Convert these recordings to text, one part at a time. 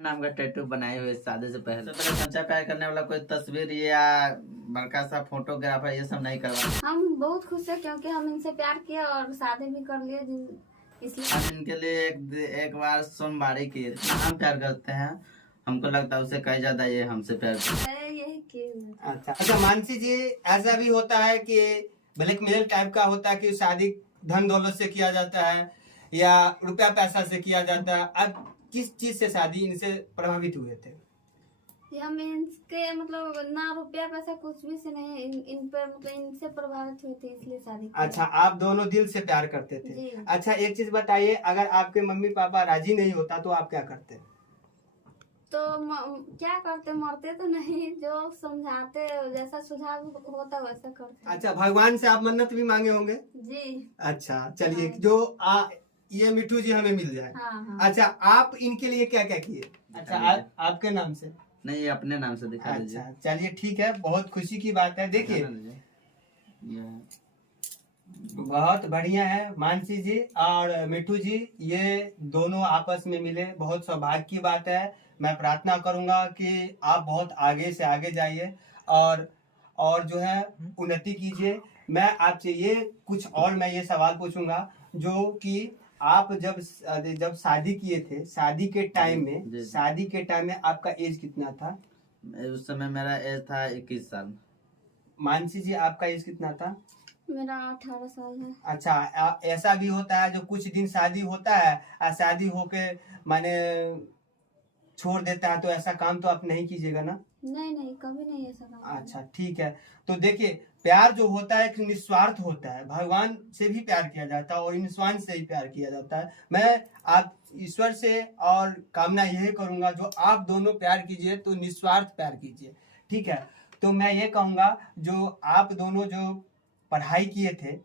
नाम का टैटू बनाए हुए शादी से पहले सच्चा प्यार करने वाला कोई तस्वीर या बड़का सा फोटोग्राफर ये सब नहीं करवा। हम बहुत खुश है क्योंकि हम इनसे प्यार किया और शादी भी कर लिए, इसलिए हम इनके लिए एक बार सोमवारी किए थे। हम प्यार करते हैं, हमको लगता है उससे कहीं ज्यादा ये हमसे प्यार करते हैं। यही किए। अच्छा मानसी जी, ऐसा भी होता है कि ब्लैकमेल टाइप का होता है कि शादी धन दौलत से किया जाता है या रुपया पैसा से किया जाता है। अब किस चीज से शादी इनसे प्रभावित हुए थे? हम इनके मतलब ना रुपया पैसा कुछ भी से नहीं, इन पर मतलब इनसे प्रभावित हुए थे इसलिए शादी की। अच्छा, आप दोनों दिल से प्यार करते थे। जी। अच्छा, एक चीज बताइए, अगर आपके मम्मी पापा राजी नहीं होता तो आप क्या करते? तो क्या करते, मरते तो नहीं, जो समझाते जैसा सुझाव होता वैसा करते। अच्छा, भगवान से आप मन्नत भी मांगे होंगे? जी। अच्छा चलिए, हाँ। जो ये मिठू जी हमें मिल जाए। हाँ, हाँ। अच्छा, आप इनके लिए क्या क्या किए? अच्छा, आपके नाम से? नहीं, अपने नाम से दिखा दीजिए। अच्छा चलिए ठीक है, बहुत खुशी की बात है। देखिए बहुत बढ़िया है मानसी जी और मिठू जी, ये दोनों आपस में मिले, बहुत सौभाग्य की बात है। मैं प्रार्थना करूंगा कि आप बहुत आगे से आगे जाइए और जो है उन्नति कीजिए। मैं आपसे ये कुछ और मैं ये सवाल पूछूंगा, जो कि आप जब शादी किए थे, शादी के टाइम में आपका एज कितना था? उस समय मेरा एज था 21 साल। मानसी जी, आपका एज कितना था? मेरा 18 साल है। अच्छा, ऐसा भी होता है जो कुछ दिन शादी होता है और शादी होके माने छोड़ देता है, तो ऐसा काम तो आप नहीं कीजिएगा ना? नहीं, कभी नहीं ऐसा काम। अच्छा ठीक है। तो देखिए, प्यार जो होता है एक निस्वार्थ होता है। भगवान से भी प्यार किया जाता है और इंसान से ही प्यार किया जाता है। मैं आप ईश्वर से और कामना यही करूंगा, जो आप दोनों प्यार कीजिए तो निस्वार्थ प्यार कीजिए, ठीक है? तो मैं ये कहूंगा, जो आप दोनों जो पढ़ाई किए थे,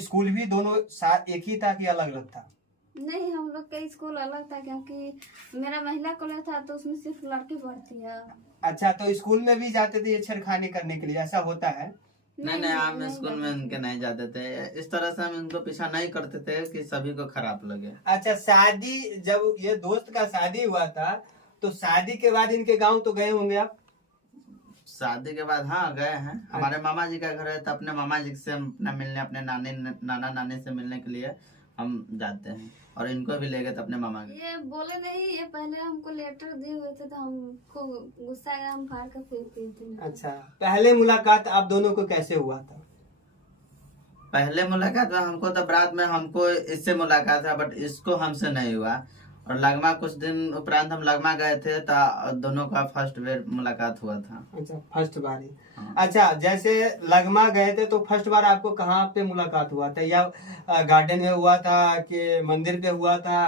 स्कूल भी दोनों साथ एक ही था कि अलग अलग था? नहीं, हम लोग का स्कूल अलग था क्योंकि मेरा महिला कॉलेज था तो उसमें सिर्फ लड़की पढ़ती है। अच्छा, तो स्कूल में भी जाते थे ये छेड़खानी करने के लिए, ऐसा होता है? नहीं, हम स्कूल में उनके नहीं जाते थे। इस तरह से हम इनको पीछा नहीं करते थे कि सभी को खराब लगे। अच्छा, शादी जब ये दोस्त का शादी हुआ था तो शादी के बाद इनके गांव तो गए होंगे आप? शादी के बाद हाँ गए हैं। हमारे मामा जी का घर है तो अपने मामा जी से अपना मिलने, अपने नाना नानी से मिलने के लिए हम जाते हैं, और इनको भी ले गए थे अपने मामा के। ये बोले नहीं, ये पहले हमको लेटर दिए हुए थे तो हमको गुस्सा आया, हम फाड़ कर फेंक दिए थे। अच्छा, पहले मुलाकात आप दोनों को कैसे हुआ था? पहले मुलाकात में हमको तो बारात में हमको इससे मुलाकात है, बट इसको हमसे नहीं हुआ। और लगमा कुछ दिन उपरांत हम लगमा गए थे तो दोनों का फर्स्ट बेर मुलाकात हुआ था। अच्छा, फर्स्ट बार ही। हाँ। अच्छा, जैसे लगमा गए थे तो फर्स्ट बार आपको कहाँ पे मुलाकात हुआ था? या गार्डन में हुआ था कि मंदिर पे हुआ था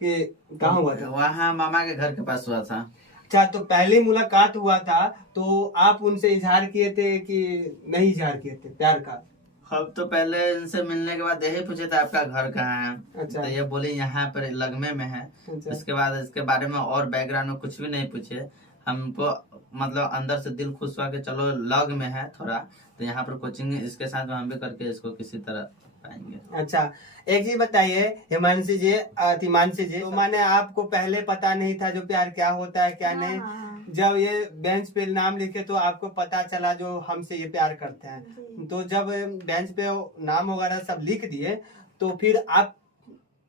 कि कहाँ हुआ था? वहाँ मामा के घर के पास हुआ था। अच्छा, तो पहली मुलाकात हुआ था तो आप उनसे इजहार किए थे कि नहीं इजहार किए थे प्यार का? हम तो पहले इनसे मिलने के बाद यही पूछे थे आपका घर कहाँ है। अच्छा। तो ये बोली यहाँ पर लगमे में है। अच्छा। उसके बाद इसके बारे में और बैकग्राउंड में कुछ भी नहीं पूछे। हमको मतलब अंदर से दिल खुश हुआ कि चलो लग में है थोड़ा, तो यहाँ पर कोचिंग इसके साथ हम भी करके इसको किसी तरह पाएंगे। अच्छा, एक चीज बताइए हिमांशी जी, तिमांशी जी, तो माने आपको पहले पता नहीं था जो प्यार क्या होता है क्या नहीं? जब ये बेंच पे नाम लिखे तो आपको पता चला जो हमसे ये प्यार करते हैं। तो जब बेंच पे नाम वगैरह सब लिख दिए तो फिर आप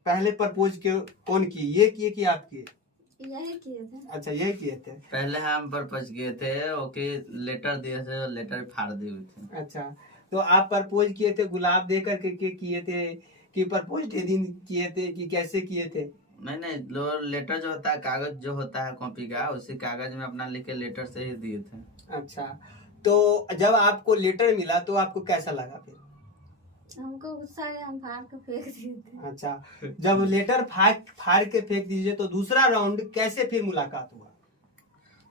पहले प्रपोज कौन किए, ये किए कि आप किए? यही किए थे। अच्छा, ये किए थे। पहले हम प्रपोज किए थे, ओके लेटर दिए थे, लेटर फाड़ दिए हुए थे। अच्छा, तो आप प्रपोज किए थे गुलाब देकर के किए थे कि प्रपोज डे दिन किए थे कि कैसे किए थे? नहीं, लो लेटर जो होता है, कागज जो होता है कॉपी का, उसी कागज में अपना लिख के लेटर से ही दिए थे। अच्छा, तो जब आपको लेटर मिला तो आपको कैसा लगा फिर? हमको गुस्सा आया, हम फाड़ कर फेंक दिए थे। अच्छा, जब लेटर फाड़ के फेंक दीजिए तो दूसरा राउंड कैसे फिर मुलाकात हुआ?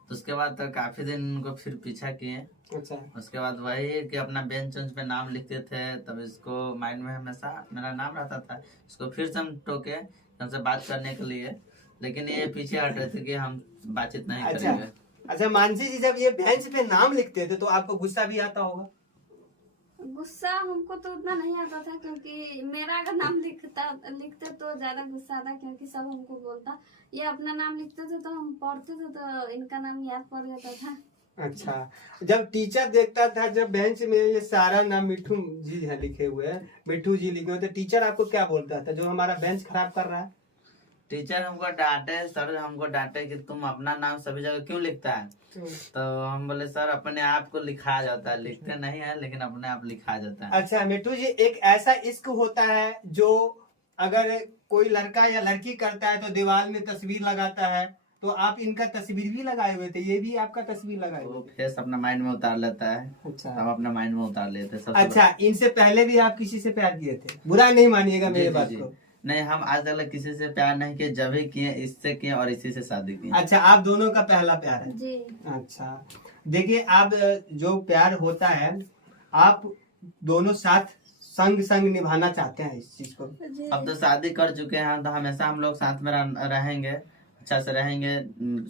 तो उसके बाद तो काफी दिन उनको फिर पीछा किए। अच्छा। उसके बाद वही कि अपना बेंच पे नाम लिखते थे, तब इसको माइंड में हमेशा मेरा नाम रहता था। इसको फिर से हम टोके हमसे बात करने के लिए, लेकिन ये पीछे हट रहे थे कि हम बातचीत नहीं करेंगे। अच्छा मानसी जी, जब ये बेंच पे नाम लिखते थे तो आपको गुस्सा भी आता होगा? गुस्सा हमको तो उतना नहीं आता था, क्योंकि मेरा अगर नाम लिखते तो ज्यादा गुस्सा आता, क्योंकि सब हमको बोलता। ये अपना नाम लिखते थे तो हम पढ़ते थे तो इनका नाम याद पड़ जाता था। अच्छा, जब टीचर देखता था, जब बेंच में ये सारा नाम मिठू जी है लिखे हुए हैं, मिठू जी लिखे हुए, तो टीचर आपको क्या बोलता था जो हमारा बेंच खराब कर रहा है? टीचर हमको डांटे, सर हमको डांटे कि तुम अपना नाम सभी जगह क्यों लिखता है। तो हम बोले सर अपने आप को लिखा जाता है, लिखते नहीं है लेकिन अपने आप लिखा जाता है। अच्छा मिठू जी, एक ऐसा इश्क होता है जो अगर कोई लड़का या लड़की करता है तो दीवार में तस्वीर लगाता है, तो आप इनका तस्वीर भी लगाए हुए थे, ये भी आपका तस्वीर लगाए हुए वो थे? फेस अपना माइंड में उतार लेता है, अच्छा, हम अपना माइंड में उतार लेते हैं सबसे अच्छा, इनसे पहले भी आप किसी से प्यार किए थे? बुरा नहीं मानिएगा जी, मेरे जी, बात जी। को। नहीं, हम आज तक किसी से प्यार नहीं किए, जब ही किए इससे किए और इसी से शादी की। अच्छा, आप दोनों का पहला प्यार है? जी। अच्छा, देखिए, आप जो प्यार होता है, आप दोनों साथ संग संग निभाना चाहते हैं इस चीज को। जी। अब तो शादी कर चुके हैं तो हमेशा हम लोग साथ में रहेंगे, अच्छा से रहेंगे,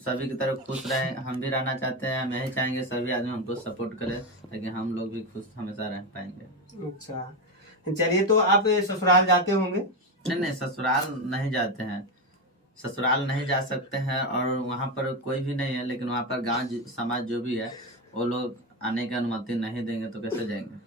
सभी की तरफ खुश रहे। हम भी रहना चाहते हैं, हम यही चाहेंगे सभी आदमी हमको सपोर्ट करें ताकि हम लोग भी खुश हमेशा रह पाएंगे। अच्छा, चलिए, तो आप ससुराल जाते होंगे? नहीं नहीं, ससुराल नहीं जाते हैं, ससुराल नहीं जा सकते हैं और वहाँ पर कोई भी नहीं है, लेकिन वहाँ पर गांव समाज जो भी है वो लोग आने की अनुमति नहीं देंगे, तो कैसे जाएंगे।